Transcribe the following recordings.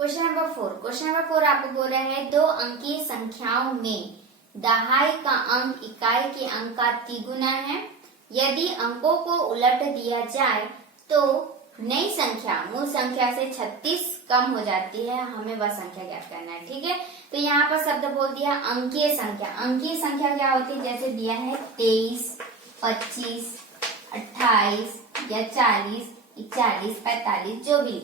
Question number 4 आपको बोल रहे हैं दो अंकीय संख्याओं में दहाई का अंक इकाई के अंक का तिगुना है। यदि अंकों को उलट दिया जाए तो नई संख्या मूल संख्या से 36 कम हो जाती है। हमें वह संख्या ज्ञात करना है। ठीक है, तो यहाँ पर शब्द बोल दिया अंकीय संख्या। अंकीय संख्या क्या होती है? जैसे दिया है 23, 25, 28 या 40, 41, 45 जो भी।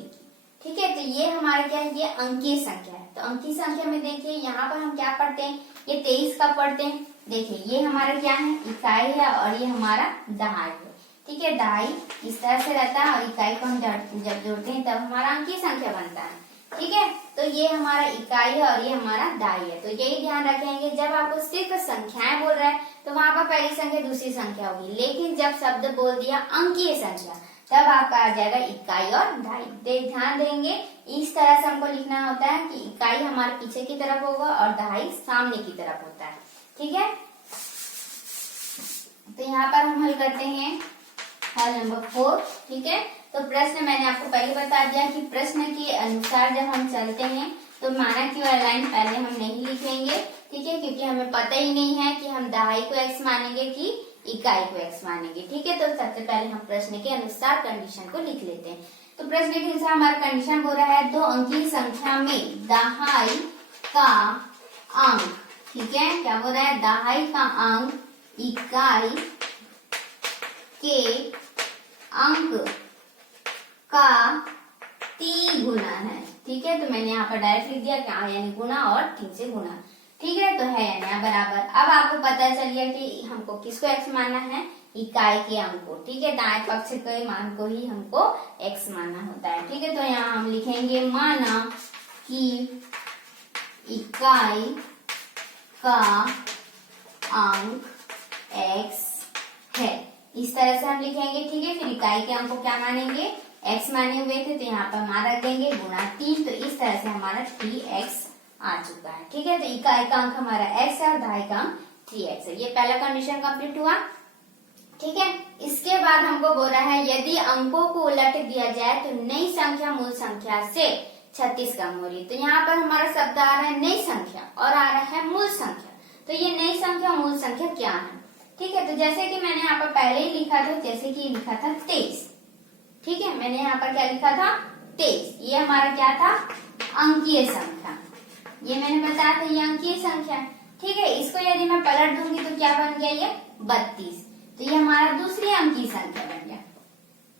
ठीक है, तो ये हमारा क्या है? ये अंकीय संख्या है। तो अंकीय संख्या में देखिए यहाँ पर हम क्या पढ़ते हैं? ये 23 का पढ़ते हैं। देखिए ये हमारा क्या है? इकाई है और ये हमारा दहाई है। ठीक है, दहाई इस तरह से रहता है और इकाई को हम जब जोड़ते हैं तब हमारा अंकीय संख्या बनता है। ठीक है, तो ये हमारा इकाई है और ये हमारा दहाई है। तो यही ध्यान रखेंगे, जब आपको सिर्फ संख्याएं बोल रहा है तो वहां पर पहली संख्या दूसरी संख्या होगी, लेकिन जब शब्द बोल दिया अंकीय संख्या तब आपका आ जाएगा इकाई और दहाई। ध्यान देंगे, इस तरह से हमको लिखना होता है कि इकाई हमारे पीछे की तरफ होगा और दहाई सामने की तरफ होता है। ठीक है, तो यहाँ पर हम हल करते हैं हल नंबर 4। ठीक है, तो प्रश्न मैंने आपको पहले बता दिया कि प्रश्न के अनुसार जब हम चलते हैं तो माना की वाला लाइन पहले हम नहीं लिखेंगे। ठीक है, क्योंकि हमें पता ही नहीं है कि हम दहाई को x मानेंगे कि इकाई को x मानेंगे। ठीक है, तो सबसे पहले हम प्रश्न के अनुसार कंडीशन को लिख लेते हैं। तो प्रश्न के अनुसार हमारा कंडीशन बोल रहा है दो अंकीय संख्या में दहाई का अंक। ठीक है, क्या बोल रहा है? दहाई का अंक इकाई के अंक का तिगुना है। ठीक है, तो मैंने यहाँ पर डायरेक्ट लिख दिया क्या, यानी गुना और 3 से गुना। ठीक है, तो है यानी बराबर। अब आपको पता चल गया कि हमको किसको x मानना है? इकाई के अंक को। ठीक है, दाएं पक्ष के मान को ही हमको x मानना होता है। ठीक है, तो यहाँ हम लिखेंगे माना कि इकाई का अंक x है। इस तरह से हम लिखेंगे। ठीक है, फिर इकाई के अंक को क्या मानेंगे? x माने हुए थे, तो यहाँ पर मान रख देंगे गुणा 3। तो इस तरह से हमारा 3x आ चुका है। ठीक है, तो इकाई का अंक हमारा x है और दहाई का अंक 3x है। ये पहला कंडीशन कंप्लीट हुआ। ठीक है, इसके बाद हमको बोल रहा है यदि अंकों को उलट दिया जाए तो नई संख्या मूल संख्या से 36 कम हो रही है। तो यहाँ पर हमारा शब्द आ रहा है नई संख्या और आ रहा है मूल संख्या। तो ये नई संख्या मूल संख्या क्या है? ठीक है, तो जैसे कि मैंने यहाँ पर पहले ही लिखा था, जैसे कि लिखा था 23। ठीक है, मैंने यहाँ पर क्या लिखा था? 23। ये हमारा क्या था? अंकीय संख्या। ये मैंने बताया था ये अंकीय संख्या। ठीक है, इसको यदि मैं पलट दूंगी तो क्या बन गया? ये 32। तो ये हमारा दूसरी अंकीय संख्या बन गया।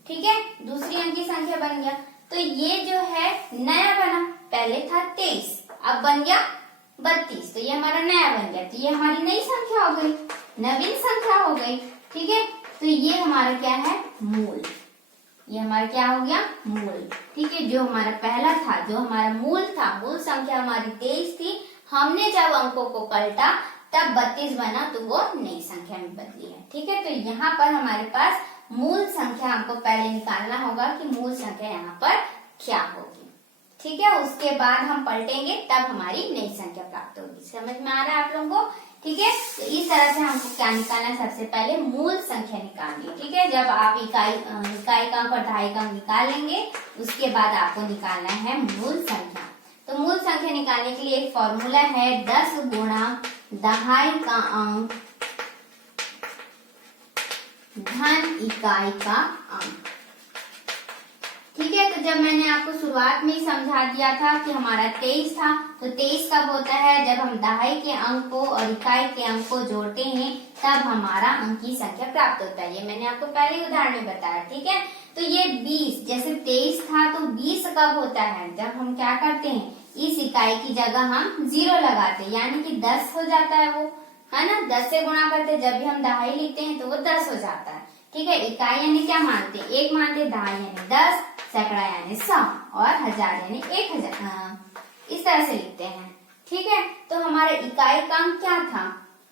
ठीक है, दूसरी अंकीय संख्या बन गया। तो ये जो है नया बना, पहले था 23 अब बन गया 32। तो ये हमारा नया बन गया। तो ये हमारी नई संख्या हो गई, नवीन संख्या हो गई। ठीक है, तो ये हमारा क्या है? मूल। ये हमारा क्या हो गया? मूल। ठीक है, जो हमारा पहला था, जो हमारा मूल था, मूल संख्या हमारी 23 थी, हमने जब अंकों को पलटा तब 32 बना, तो वो नई संख्या में बदली है। ठीक है, तो यहाँ पर हमारे पास मूल संख्या हमको पहले निकालना होगा कि मूल संख्या यहाँ पर क्या होगी। ठीक है, उसके बाद हम पलटेंगे तब हमारी नई संख्या प्राप्त होगी। समझ में आ रहा है आप लोगों को? ठीक है, तो इस तरह से हमको क्या निकालना है? सबसे पहले मूल संख्या निकालनी है। ठीक है, जब आप इकाई का अंक और दहाई का अंक निकाल लेंगे उसके बाद आपको निकालना है मूल संख्या। तो मूल संख्या निकालने के लिए एक फॉर्मूला है 10 गुणा दहाई का अंक धन इकाई का अंक। ठीक है, तो जब मैंने आपको शुरुआत में ही समझा दिया था कि हमारा 23 था, तो 23 कब होता है? जब हम दहाई के अंक को और इकाई के अंक को जोड़ते हैं तब हमारा अंकीय संख्या प्राप्त होता है। ये मैंने आपको पहले उदाहरण में बताया। ठीक है, तो ये 20, जैसे 23 था तो 20 कब होता है? जब हम क्या करते हैं? इस इकाई की जगह हम 0 लगाते हैं, यानी कि 10 हो जाता है वो, है ना? 10 से गुणा करते हैं, जब भी हम दहाई लिखते हैं तो वो 10 हो जाता है। ठीक है, इकाई यानी क्या मानते हैं? 1 मानते हैं, दहाई यानी 10, सैकड़ा यानी 100 और हजार यानी 1000। इस तरह से लिखते हैं। ठीक है, तो हमारा इकाई का अंक क्या था?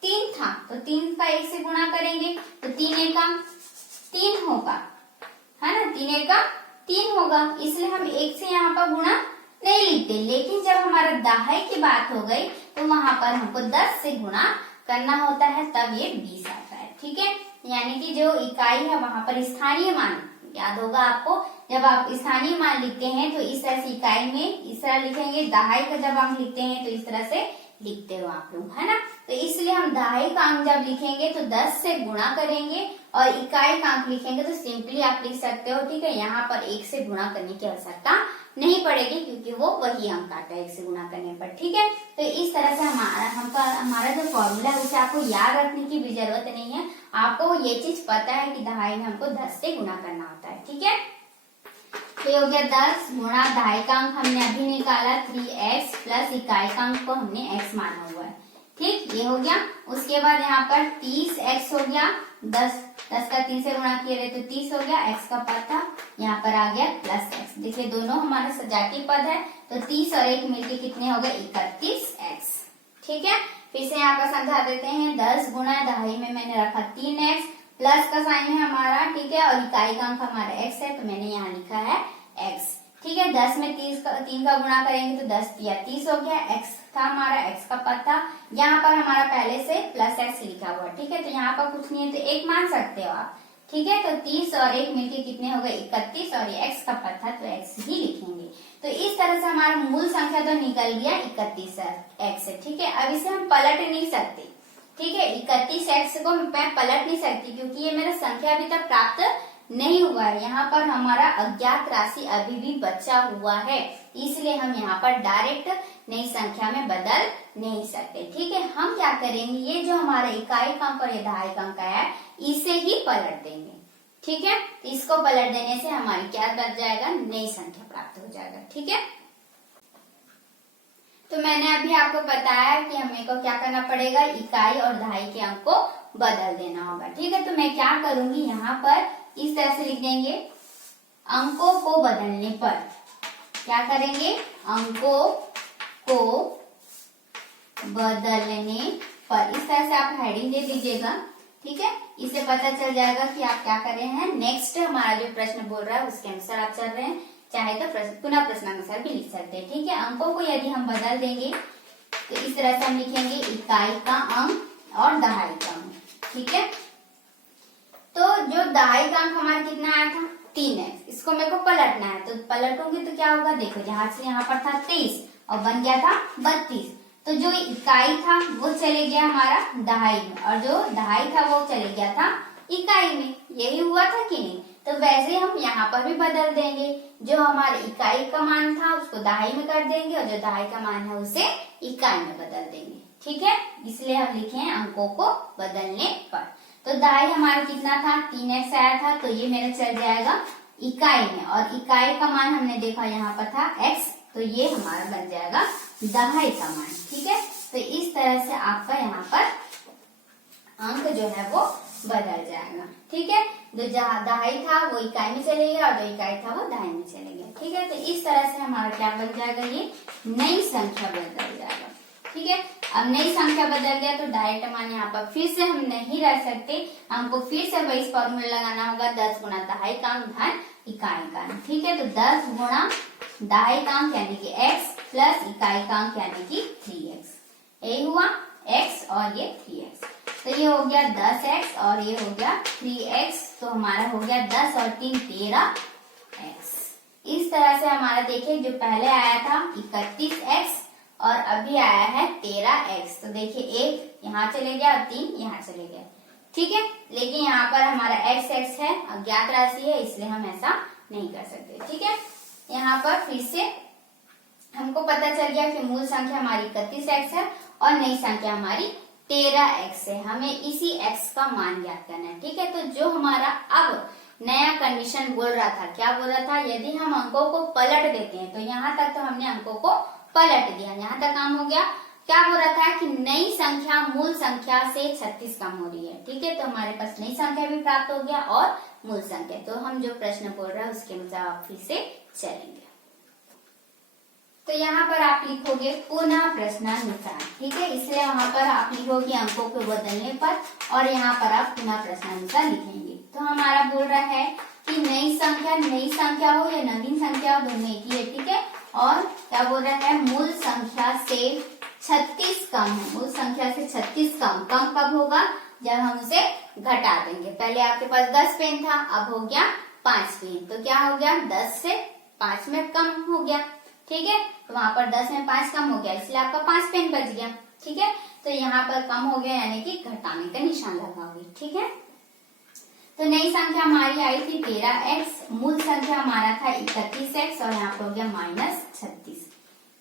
3 था, तो 3 का 1 से गुणा करेंगे तो 3 एकम 3 होगा, है ना? 3 एकम 3 होगा, इसलिए हम 1 से यहाँ पर गुणा नहीं लिखते। लेकिन जब हमारा दहाई की बात हो गई तो वहां पर हमको 10 से गुणा करना होता है, तब ये 20 आता है। ठीक है, यानी कि जो इकाई है वहां पर स्थानीय मान, याद होगा आपको, जब आप स्थानीय मान लिखते हैं तो इस तरह से इकाई में इस तरह लिखेंगे, दहाई का जब आप लिखते हैं तो इस तरह से लिखते हो आप लोग, है ना। तो इसलिए हम दहाई का अंक जब लिखेंगे तो 10 से गुणा करेंगे और इकाई का अंक लिखेंगे तो सिंपली आप लिख सकते हो, ठीक है। यहाँ पर 1 से गुणा करने की आवश्यकता नहीं पड़ेगी क्योंकि वो वही अंक आता है 1 से गुणा करने पर, ठीक है। तो इस तरह से हमारा जो फॉर्मूला है उसे आपको याद रखने की भी जरूरत नहीं है, आपको ये चीज पता है कि दहाई में हमको 10 से गुणा करना होता है, ठीक है। तो ये हो गया 10 गुणा दहाई का अंक हमने अभी निकाला 3x प्लस इकाई का अंक को हमने x माना हुआ है, ठीक, ये हो गया। उसके बाद यहाँ पर 30x हो गया, 10 का 3 से गुणा किए रहे तो 30 हो गया, x का पद था, यहाँ पर आ गया प्लस x। देखिए दोनों हमारा सजातीय पद है तो 30 और 1 मिलके कितने हो गए 31x, ठीक है। फिर से यहाँ पर समझा देते हैं, 10 गुणा दहाई में मैंने रखा 3x, प्लस का साइन है हमारा, ठीक है, और इकाई का अंक हमारा x है तो मैंने यहाँ लिखा है x, ठीक है। 10 में 3 का गुणा करेंगे तो 10 या 30 हो गया, x था हमारा, x का पद था, यहाँ पर हमारा पहले से प्लस x लिखा हुआ, ठीक है। तो यहाँ पर कुछ नहीं है तो 1 मान सकते हो आप, ठीक है। तो 30 और 1 मिलके कितने हो गए 31 और ये x का पद था तो x ही लिखेंगे। तो इस तरह से हमारा मूल संख्या तो निकल गया 31x है, ठीक है। अब इसे हम पलट नहीं सकते, ठीक है। 31x को मैं पलट नहीं सकती क्योंकि ये मेरा संख्या अभी तक प्राप्त नहीं हुआ है, यहाँ पर हमारा अज्ञात राशि अभी भी बचा हुआ है, इसलिए हम यहाँ पर डायरेक्ट नई संख्या में बदल नहीं सकते, ठीक है। हम क्या करेंगे, ये जो हमारा इकाई का अंक और ये दहाई का अंक है इसे ही पलट देंगे, ठीक है। इसको पलट देने से हमारी क्या बच जाएगा, नई संख्या प्राप्त हो जाएगा, ठीक है। तो मैंने अभी आपको बताया कि हमें को क्या करना पड़ेगा, इकाई और दहाई के अंक को बदल देना होगा, ठीक है। तो मैं क्या करूंगी, यहाँ पर इस तरह से लिख देंगे, अंकों को बदलने पर क्या करेंगे, अंकों को बदलने पर, इस तरह से आप हेडिंग दे दीजिएगा, ठीक है। इससे पता चल जाएगा कि आप क्या कर रहे हैं। नेक्स्ट हमारा जो प्रश्न बोल रहा है उसके अनुसार आप चल रहे हैं, चाहे तो पुनः प्रश्नानुसार भी लिख सकते हैं, ठीक है। अंकों को यदि हम बदल देंगे तो इस तरह से हम लिखेंगे इकाई का अंक और दहाई का अंक, ठीक है। तो जो दहाई का अंक हमारा कितना आया था 3x, इसको मेरे को पलटना है, तो पलटोगे तो क्या होगा, देखो यहाँ से यहाँ पर था 23 और बन गया था 32, तो जो इकाई था वो चले गया हमारा दहाई में और जो दहाई था वो चले गया था इकाई में, यही हुआ था कि नहीं। तो वैसे हम यहाँ पर भी बदल देंगे, जो हमारे इकाई का मान था उसको दहाई में कर देंगे और जो दहाई का मान है उसे इकाई में बदल देंगे, ठीक है। इसलिए हम लिखे हैं अंकों को बदलने पर। तो दहाई हमारा कितना था 3x आया था, तो ये मेरा चल जाएगा इकाई में और इकाई का मान हमने देखा यहाँ पर था x, तो ये हमारा बन जाएगा दहाई का मान, ठीक है। तो इस तरह से आपका यहाँ पर अंक जो है वो बदल जाएगा, ठीक है। जो दहाई था वो इकाई में चले गया और जो इकाई था वो दहाई में चले गया, ठीक है। तो इस तरह से हमारा क्या बन जाएगा, ये नई संख्या बदल जाएगा, ठीक है। अब नई संख्या बदल गया तो डायरेक्ट मान यहाँ पर फिर से हम नहीं रह सकते, हमको फिर से वही फॉर्मूला लगाना होगा, 10 गुणा दहाई का अंक धन इकाई का अंक, ठीक है। तो 10 गुणा दहाई का अंक यानी कि x प्लस इकाई का अंक यानी कि 3x, यही हुआ x और ये 3x, तो ये हो गया 10x और ये हो गया 3x, तो हमारा हो गया 10 और 3 13x। इस तरह से हमारा देखिए जो पहले आया था 31x और अभी आया है 13x, तो देखिए 1 यहाँ चले गया और 3 यहाँ चले गए, ठीक है। लेकिन यहाँ पर हमारा x है, अज्ञात राशि है, इसलिए हम ऐसा नहीं कर सकते, ठीक है। यहाँ पर फिर से हमको पता चल गया कि मूल संख्या हमारी 31x है और नई संख्या हमारी 13x है, हमें इसी x का मान ज्ञात करना है, ठीक है। तो जो हमारा अब नया कंडीशन बोल रहा था, क्या बोल रहा था, यदि हम अंकों को पलट देते हैं, तो यहाँ तक तो हमने अंकों को पलट दिया, यहाँ तक काम हो गया। क्या बोल रहा था कि नई संख्या मूल संख्या से 36 कम हो रही है, ठीक है। तो हमारे पास नई संख्या भी प्राप्त हो गया और मूल संख्या, तो हम जो प्रश्न बोल रहे हैं उसके अनुसार आप फिर से चलेंगे। तो यहाँ पर आप लिखोगे पुनः प्रश्नानुसार, ठीक है। इसलिए वहां पर आप लिखोगे अंकों को बदलने पर और यहाँ पर आप पुनः प्रश्नानुसार लिखेंगे। तो हमारा बोल रहा है कि नई संख्या हो या नवीन संख्या हो, दोनों एक ही है, ठीक है। और क्या बोल रहा है, मूल संख्या से 36 कम है, मूल संख्या से 36 कम कब होगा, जब हम उसे घटा देंगे। पहले आपके पास 10 पेन था, अब हो गया 5 पेन। तो क्या हो गया, 10 से 5 में कम हो गया। ठीक है, तो वहां पर 10 में 5 कम हो गया, इसलिए आपका 5 पेन बच गया। ठीक है, तो यहाँ पर कम हो गया यानी कि घटाने का निशान लगाओगे। ठीक है, तो नई संख्या हमारी आई थी 13x, मूल संख्या हमारा था 31x और यहाँ पर हो गया -36।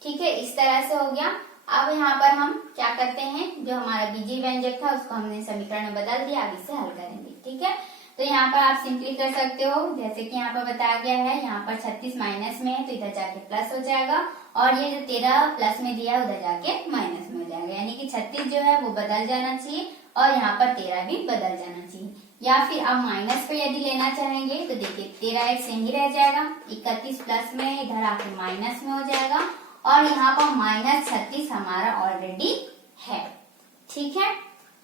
ठीक है, इस तरह से हो गया। अब यहाँ पर हम क्या करते हैं, जो हमारा बीजीय व्यंजक था उसको हमने समीकरण में बदल दिया, अब इसे हल करेंगे। ठीक है, तो यहाँ पर आप सिंपली कर सकते हो, जैसे कि यहाँ पर बताया गया है, यहाँ पर 36 माइनस में है तो इधर जाके प्लस हो जाएगा, और ये जो 13 प्लस में दिया उधर जाके माइनस में हो जाएगा, यानी कि 36 जो है वो बदल जाना चाहिए और यहाँ पर 13 भी बदल जाना चाहिए। या फिर आप माइनस पे यदि लेना चाहेंगे तो देखिए 13x यही रह जाएगा, 31 प्लस में इधर आके माइनस में हो जाएगा, और यहाँ पर -36 हमारा ऑलरेडी है। ठीक है,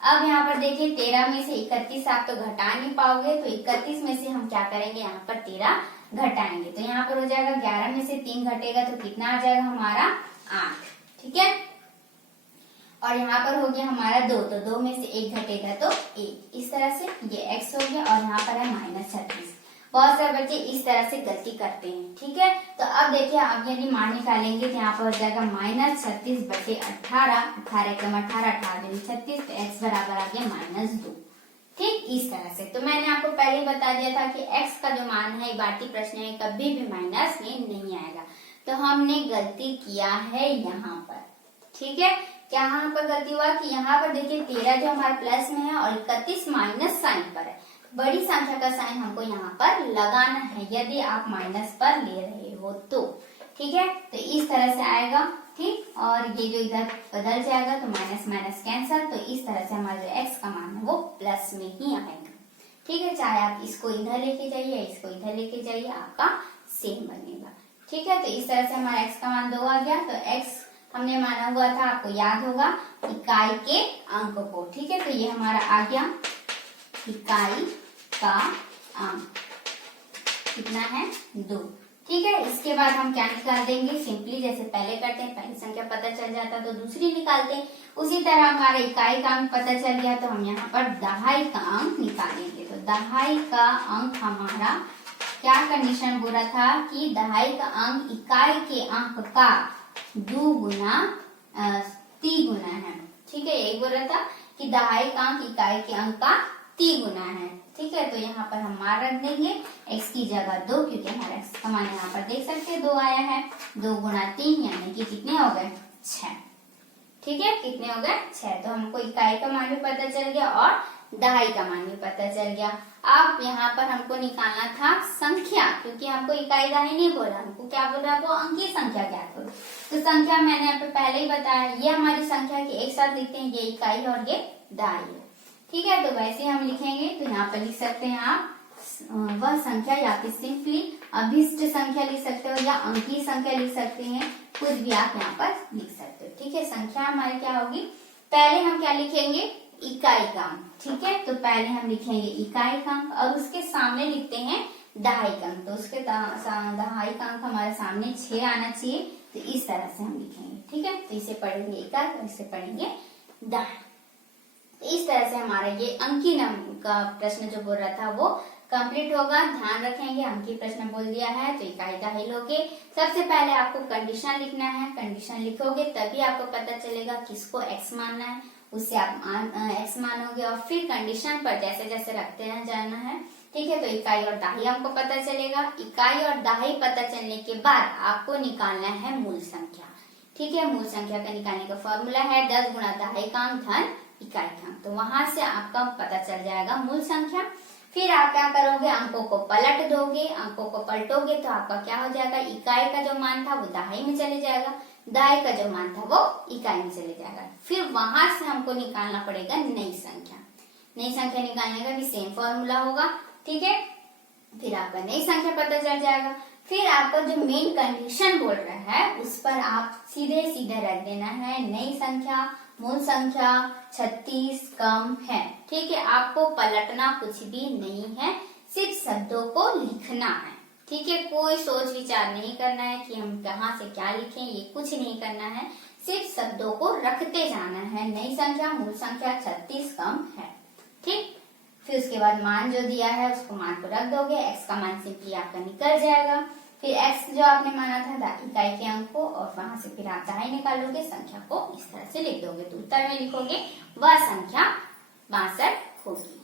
अब यहाँ पर देखिए 13 में से 31 आप तो घटा नहीं पाओगे, तो 31 में से हम क्या करेंगे, यहाँ पर 13 घटाएंगे, तो यहाँ पर हो जाएगा 11 में से 3 घटेगा तो कितना आ जाएगा हमारा 8। ठीक है, और यहाँ पर हो गया हमारा 2, तो 2 में से 1 घटेगा तो 1। इस तरह से ये x हो गया, और यहाँ पर है -36। बहुत सारे बच्चे इस तरह से गलती करते हैं। ठीक है, तो अब देखिए आप यदि मान निकालेंगे तो यहाँ पर हो जाएगा -36/18, 18 क्रम 18, 18 36, तो x बराबर आ गया -2। ठीक, इस तरह से। तो मैंने आपको पहले बता दिया था कि x का जो मान है बाटी प्रश्न में कभी भी माइनस में नहीं आएगा, तो हमने गलती किया है यहाँ पर। ठीक है, क्या यहाँ पर गलती हुआ कि यहाँ पर देखिए 13 जो हमारे प्लस में है और 31 माइनस साइन पर है, बड़ी संख्या का साइन हमको यहाँ पर लगाना है यदि आप माइनस पर ले रहे हो तो। ठीक है, तो इस तरह से आएगा। ठीक, और ये जो इधर बदल जाएगा तो माइनस माइनस कैंसल, तो इस तरह से हमारा जो x का मान है वो प्लस में ही आएगा। ठीक है, चाहे आप इसको इधर लेके जाइए, इसको इधर लेके जाइए, आपका सेम बनेगा। ठीक है, तो इस तरह से हमारा x का मान 2 आ गया। तो x हमने माना हुआ था, आपको याद होगा, इकाई के अंक को। ठीक है, तो ये हमारा आ गया इकाई का अंक कितना है, 2। ठीक है, इसके बाद हम क्या निकाल देंगे, सिंपली जैसे पहले करते हैं, पहली संख्या पता चल जाता तो दूसरी निकालते हैं, उसी तरह हमारा इकाई का अंक पता चल गया तो हम यहाँ पर दहाई का अंक निकालेंगे। तो दहाई का अंक हमारा क्या कंडीशन बोला था कि दहाई का अंक इकाई के अंक का 2 गुना 3 गुना है। ठीक है, यही बोल रहा था कि दहाई का अंक इकाई के अंक का 3 गुना है। ठीक है, तो यहाँ पर हम मान रख देंगे x की जगह 2, क्योंकि हमारा x का मान यहाँ पर देख सकते हैं 2 आया है। 2 गुना 3 यानी कि कितने हो गए, 6। ठीक है, कितने हो गए, 6। तो हमको इकाई का मान भी पता चल गया और दहाई का मान भी पता चल गया। अब यहाँ पर हमको निकालना था संख्या, क्योंकि हमको इकाई दहाई नहीं बोला, हमको क्या बोल रहा है, वो अंकीय संख्या ज्ञात करो। तो संख्या मैंने यहाँ पे पहले ही बताया, ये हमारी संख्या की एक साथ लिखते हैं, ये इकाई और ये दहाई है। ठीक है, तो वैसे हम लिखेंगे तो यहाँ पर लिख सकते हैं आप वह संख्या, या फिर सिंपली अभिष्ट संख्या लिख सकते हो, या अंकीय संख्या लिख सकते हैं, कुछ भी आप यहाँ पर लिख सकते हो। ठीक है, संख्या हमारी क्या होगी, पहले हम क्या लिखेंगे, इकाई का अंक। ठीक है, तो पहले हम लिखेंगे इकाई का अंक और उसके सामने लिखते हैं दहाई का अंक। तो उसके दहाई का अंक हमारे सामने 6 आना चाहिए, तो इस तरह से हम लिखेंगे। ठीक है, तो इसे पढ़ेंगे इकाई और इसे पढ़ेंगे दहाई। इस तरह से हमारा ये अंकीय का प्रश्न जो बोल रहा था वो कंप्लीट होगा। ध्यान रखेंगे, अंकीय प्रश्न बोल दिया है तो इकाई दहाई लोगे। सबसे पहले आपको कंडीशन लिखना है, कंडीशन लिखोगे तभी आपको पता चलेगा किसको x मानना है, उससे आप x मानोगे और फिर कंडीशन पर जैसे जैसे रखते हैं जाना है। ठीक है, तो इकाई और दहाई हमको पता चलेगा। इकाई और दहाई पता चलने के बाद आपको निकालना है मूल संख्या। ठीक है, मूल संख्या का निकालने का फॉर्मूला है 10 गुणा दहाई का अंक धन इकाई का अंक। तो वहां से आपका पता चल जाएगा मूल संख्या। फिर आप क्या करोगे, अंकों को पलट दोगे। अंकों को पलटोगे तो आपका क्या हो जाएगा, इकाई का जो मान था वो दहाई में चले जाएगा, दहाई का जो मान था वो इकाई में चले जाएगा। फिर वहां से हमको निकालना पड़ेगा नई संख्या। नई संख्या निकालने का भी सेम फॉर्मूला होगा। ठीक है, फिर आपका नई संख्या पता चल जाएगा। फिर आपका जो मेन कंडीशन बोल रहा है उस पर आप सीधे सीधे रख देना है नई संख्या मूल संख्या 36 कम है। ठीक है, आपको पलटना कुछ भी नहीं है, सिर्फ शब्दों को लिखना है। ठीक है, कोई सोच विचार नहीं करना है कि हम कहाँ से क्या लिखें, ये कुछ नहीं करना है, सिर्फ शब्दों को रखते जाना है। नई संख्या मूल संख्या 36 कम है। ठीक, फिर उसके बाद मान जो दिया है उसको मान को रख दोगे, x का मान सिंपली आपका निकल जाएगा। फिर x जो आपने माना था इकाई के अंक को, और वहां से फिर आप दहाई निकालोगे, संख्या को इस तरह से लिख दोगे। तो उत्तर में लिखोगे वह संख्या 62 होगी।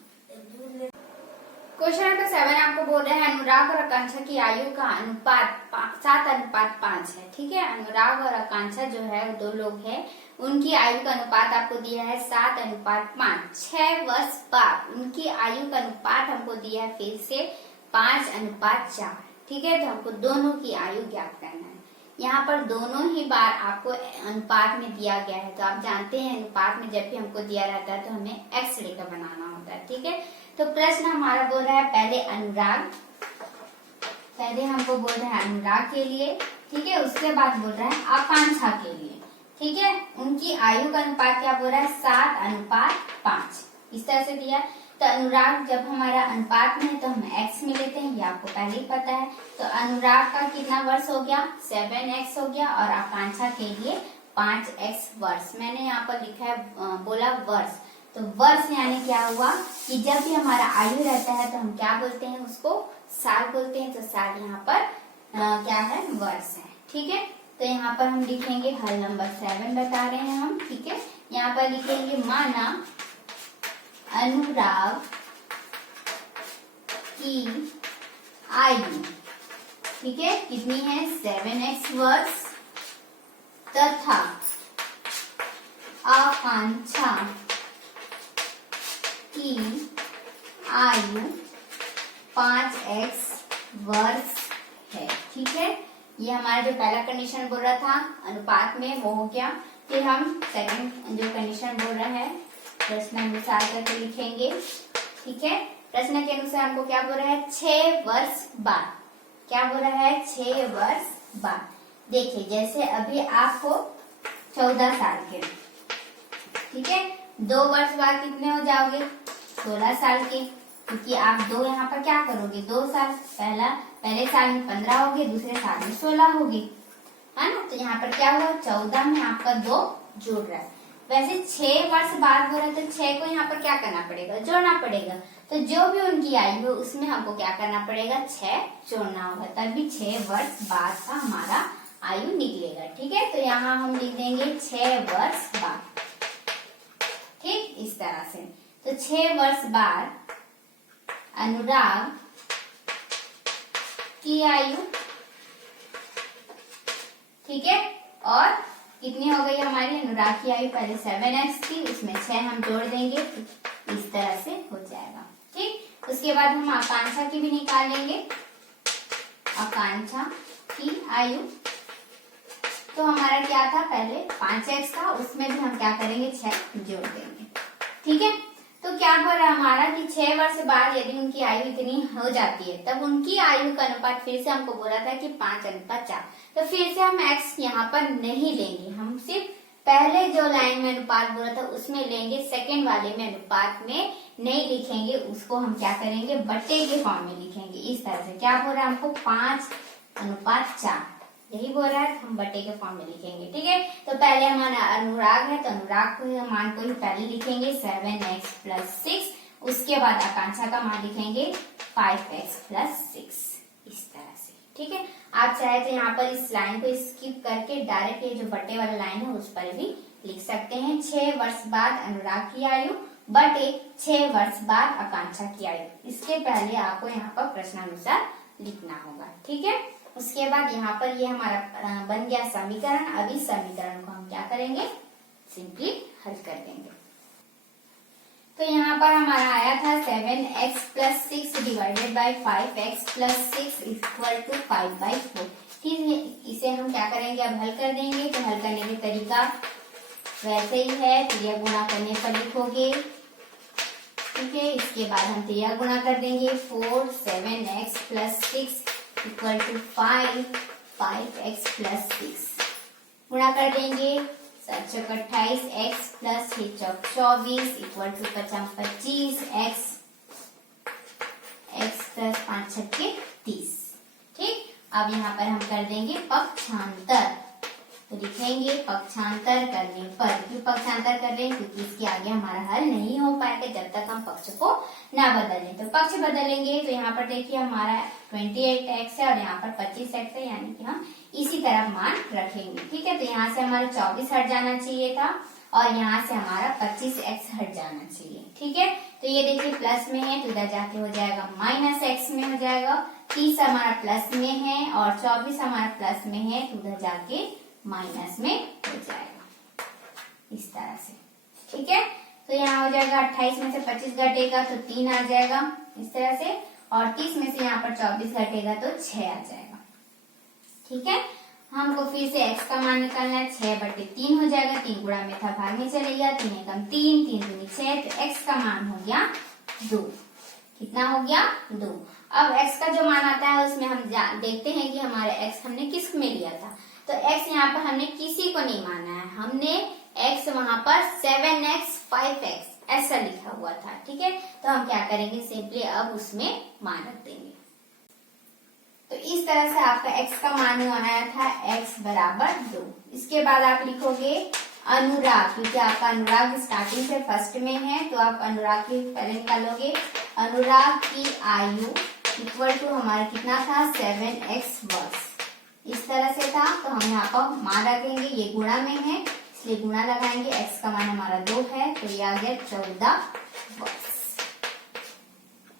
क्वेश्चन नंबर 7 आपको बोल रहे हैं अनुराग और आकांक्षा की आयु का अनुपात 7:5 है। ठीक है, अनुराग और आकांक्षा जो है वो दो लोग हैं, उनकी आयु का अनुपात आपको दिया है 7:5। 6 वर्ष बाद उनकी आयु का अनुपात हमको दिया है फिर से 5:4। ठीक है, तो हमको दोनों की आयु ज्ञात करना है। यहाँ पर दोनों ही बार आपको अनुपात में दिया गया है, तो आप जानते हैं अनुपात में जब भी हमको दिया रहता है तो हमें एक्स लेकर बनाना होता है। ठीक है, तो प्रश्न हमारा बोल रहा है पहले हमको बोल रहा है अनुराग के लिए। ठीक है, उसके बाद बोल रहा है आकांक्षा के लिए। ठीक है, उनकी आयु का अनुपात क्या बोल रहा है 7:5 इस तरह से दिया। तो अनुराग जब हमारा अनुपात में है तो हम x में लेते हैं, ये आपको पहले ही पता है। तो अनुराग का कितना वर्ष हो गया 7x हो गया, और आकांक्षा के लिए 5x वर्ष। मैंने यहाँ पर लिखा है बोला वर्ष, तो वर्ष यानी क्या हुआ कि जब भी हमारा आयु रहता है तो हम क्या बोलते हैं उसको साल बोलते हैं। तो साल यहाँ पर क्या है वर्ष है। ठीक है, तो यहाँ पर हम लिखेंगे हल नंबर 7 बता रहे हैं हम। ठीक है, यहाँ पर लिखेंगे माना अनुराग की आयु, ठीक है, कितनी है 7x वर्ष, तथा आकांक्षा की आयु 5x वर्ष है। ठीक है, ये हमारा जो पहला कंडीशन बोल रहा था अनुपात में वो हो गया। फिर हम सेकंड जो कंडीशन बोल रहा है प्रश्न अनुसार करके लिखेंगे। ठीक है, प्रश्न के अनुसार हमको क्या बोल रहा है 6 वर्ष बाद। क्या बोल रहा है 6 वर्ष बाद। देखिए जैसे अभी आपको 14 साल के, ठीक है, 2 वर्ष बाद कितने हो जाओगे 16 साल के, क्योंकि आप दो यहाँ पर क्या करोगे 2 साल, पहले साल में 15 होगे, दूसरे साल में 16 होगे, है ना। तो यहाँ पर क्या हुआ 14 में आपका 2 जुड़ रहा है। वैसे 6 वर्ष बाद हो रहा है तो 6 को यहाँ पर क्या करना पड़ेगा जोड़ना पड़ेगा। तो जो भी उनकी आयु है उसमें हमको क्या करना पड़ेगा 6 जोड़ना होगा, तभी 6 वर्ष बाद का हमारा आयु निकलेगा। ठीक है, तो यहाँ हम लिख देंगे 6 वर्ष बाद। ठीक, इस तरह से। तो 6 वर्ष बाद अनुराग की आयु, ठीक है, और कितनी हो गई हमारी अनुराग की आयु पहले 7x थी, उसमें 6 हम जोड़ देंगे, इस तरह से हो जाएगा। ठीक, उसके बाद हम आकांक्षा की भी निकाल लेंगे। आकांक्षा की आयु तो हमारा क्या था पहले 5x था, उसमें भी हम क्या करेंगे 6 जोड़ देंगे। ठीक है, तो क्या बोल रहा है हमारा कि 6 वर्ष बाद यदि उनकी आयु इतनी हो जाती है तब उनकी आयु का अनुपात फिर से हमको बोला था कि 5:4। तो फिर से हम x यहाँ पर नहीं लेंगे, हम सिर्फ पहले जो लाइन में अनुपात बोला था उसमें लेंगे, सेकंड वाले में अनुपात में नहीं लिखेंगे, उसको हम क्या करेंगे बट्टे के फॉर्म में लिखेंगे। इस तरह से क्या बोल रहा है हमको 5:4 यही बोल रहा है, हम बट्टे के फॉर्म में लिखेंगे। ठीक है, तो पहले हमारा अनुराग है तो अनुराग को मान को ही पहले लिखेंगे 7x + 6, उसके बाद आकांक्षा का मान लिखेंगे 5x + 6 इस तरह से। ठीक है, आप चाहे तो यहाँ पर इस लाइन को स्किप करके डायरेक्ट ये जो बट्टे वाला लाइन है उस पर भी लिख सकते हैं। 6 वर्ष बाद अनुराग की आयु बटे 6 वर्ष बाद आकांक्षा की आयु। इसके पहले आपको यहाँ पर प्रश्नानुसार लिखना होगा। ठीक है, उसके बाद यहाँ पर ये हमारा बन गया समीकरण। अब इस समीकरण को हम क्या करेंगे सिंपली हल कर देंगे। तो यहाँ पर हमारा आया था 7x + 6 डिवाइडेड बाई 5x + 6 = 5/4। ठीक है, इसे हम क्या करेंगे अब हल कर देंगे। तो हल करने का तरीका वैसे ही है, त्रिया गुणा करने पर लिखोगे। ठीक है, इसके बाद हम त्रिया गुणा कर देंगे 4 7x + 6 = 5x + 6 गुणा कर देंगे 7 × 28 x + 6 × 24 = 25 x + 5 × 30। ठीक, अब यहाँ पर हम कर देंगे पक्षांतर। तो लिखेंगे पक्षांतर करने पर। क्यों पक्षांतर कर रहे हैं? क्योंकि इसके आगे हमारा हल नहीं हो पाएगा जब तक हम पक्ष को ना बदलें। तो पक्ष बदलेंगे तो यहाँ पर देखिए हमारा 28x है और यहाँ पर 25x है, यानी कि हम इसी तरह मान रखेंगे। ठीक है, तो यहाँ से हमारा 24 हट जाना चाहिए था और यहाँ से हमारा 25x हट जाना चाहिए। ठीक है, तो ये देखिए प्लस में है तो इधर जाके हो जाएगा -x में हो जाएगा। 30 हमारा प्लस में है और 24 हमारा प्लस में है तो उधर जाके माइनस में हो जाएगा इस तरह से। ठीक है, तो यहाँ हो जाएगा 28 में से 25 घटेगा तो 3 आ जाएगा इस तरह से, और 30 में से यहाँ पर 24 घटेगा तो 6 आ जाएगा। ठीक है, हमको फिर से x का मान निकालना है। 6/3 हो जाएगा, 3 गुणा में था भाग में चले गया, 3 एकम 3, 3 दूनी 6, तो x का मान हो गया 2। कितना हो गया? 2। अब x का जो मान आता है उसमें हम देखते हैं कि हमारे x हमने किस में लिया था। तो x यहाँ पर हमने किसी को नहीं माना है, हमने x वहां पर 7x 5x ऐसा लिखा हुआ था। ठीक है, तो हम क्या करेंगे, सिंपली अब उसमें मान रख देंगे। तो इस तरह से आपका x का मान आया था x बराबर 2। इसके बाद आप लिखोगे अनुराग, क्योंकि आपका अनुराग स्टार्टिंग से फर्स्ट में है तो आप अनुराग की पहले निकालोगे। अनुराग की आयु इक्वल टू हमारा कितना था 7x वर्ष, इस तरह से था। तो हम यहाँ पर मान रखेंगे, ये गुणा में है इसलिए गुणा लगाएंगे। x का मान हमारा 2 है तो ये आ गया 14 वर्ष।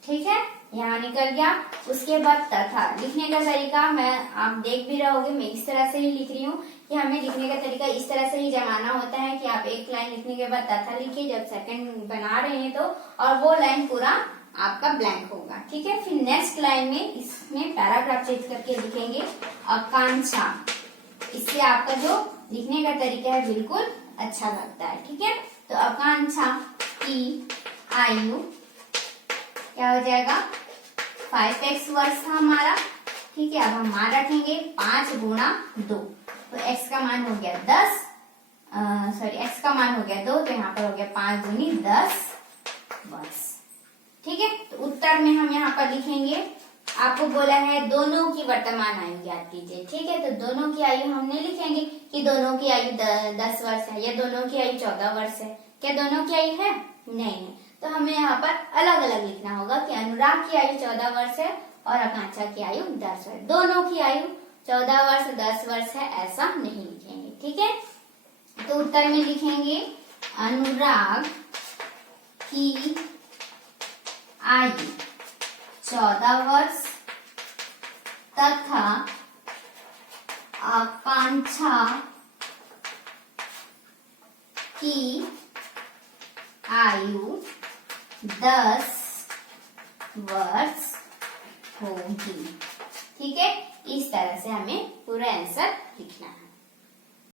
ठीक है, यहाँ निकल गया। उसके बाद तथा लिखने का तरीका आप देख भी रहोगे, मैं इस तरह से ही लिख रही हूँ कि हमें लिखने का तरीका इस तरह से ही जमाना होता है कि आप एक लाइन लिखने के बाद तथा लिखिए जब सेकंड बना रहे हैं तो, और वो लाइन पूरा आपका ब्लैंक होगा। ठीक है, फिर नेक्स्ट लाइन में इसमें पैराग्राफ चेंज करके लिखेंगे आकांक्षा। इससे आपका जो लिखने का तरीका है बिल्कुल अच्छा लगता है। ठीक है, तो आकांक्षा की आयु क्या हो जाएगा 5x वर्ष था हमारा। ठीक है, अब हम मान रखेंगे 5 गुणा 2, तो x का मान हो गया 10, x का मान हो गया 2, तो यहाँ पर हो गया 5 दूनी 10 वर्ष। ठीक है, तो उत्तर में हम यहाँ पर लिखेंगे, आपको बोला है दोनों की वर्तमान आयु ज्ञात कीजिए। ठीक है, तो दोनों की आयु हमने लिखेंगे कि दोनों की आयु 10 वर्ष है या दोनों की आयु 14 वर्ष है। क्या दोनों की आयु है? नहीं, तो हमें यहाँ पर अलग अलग लिखना होगा कि अनुराग की आयु 14 वर्ष है और आकांक्षा की आयु 10 वर्ष। दोनों की आयु 14 वर्ष 10 वर्ष है ऐसा नहीं लिखेंगे। ठीक है, तो उत्तर में लिखेंगे अनुराग की आयु 14 वर्ष तथा आकांक्षा की आयु 10 वर्ष होगी। ठीक है, इस तरह से हमें पूरा आंसर लिखना है।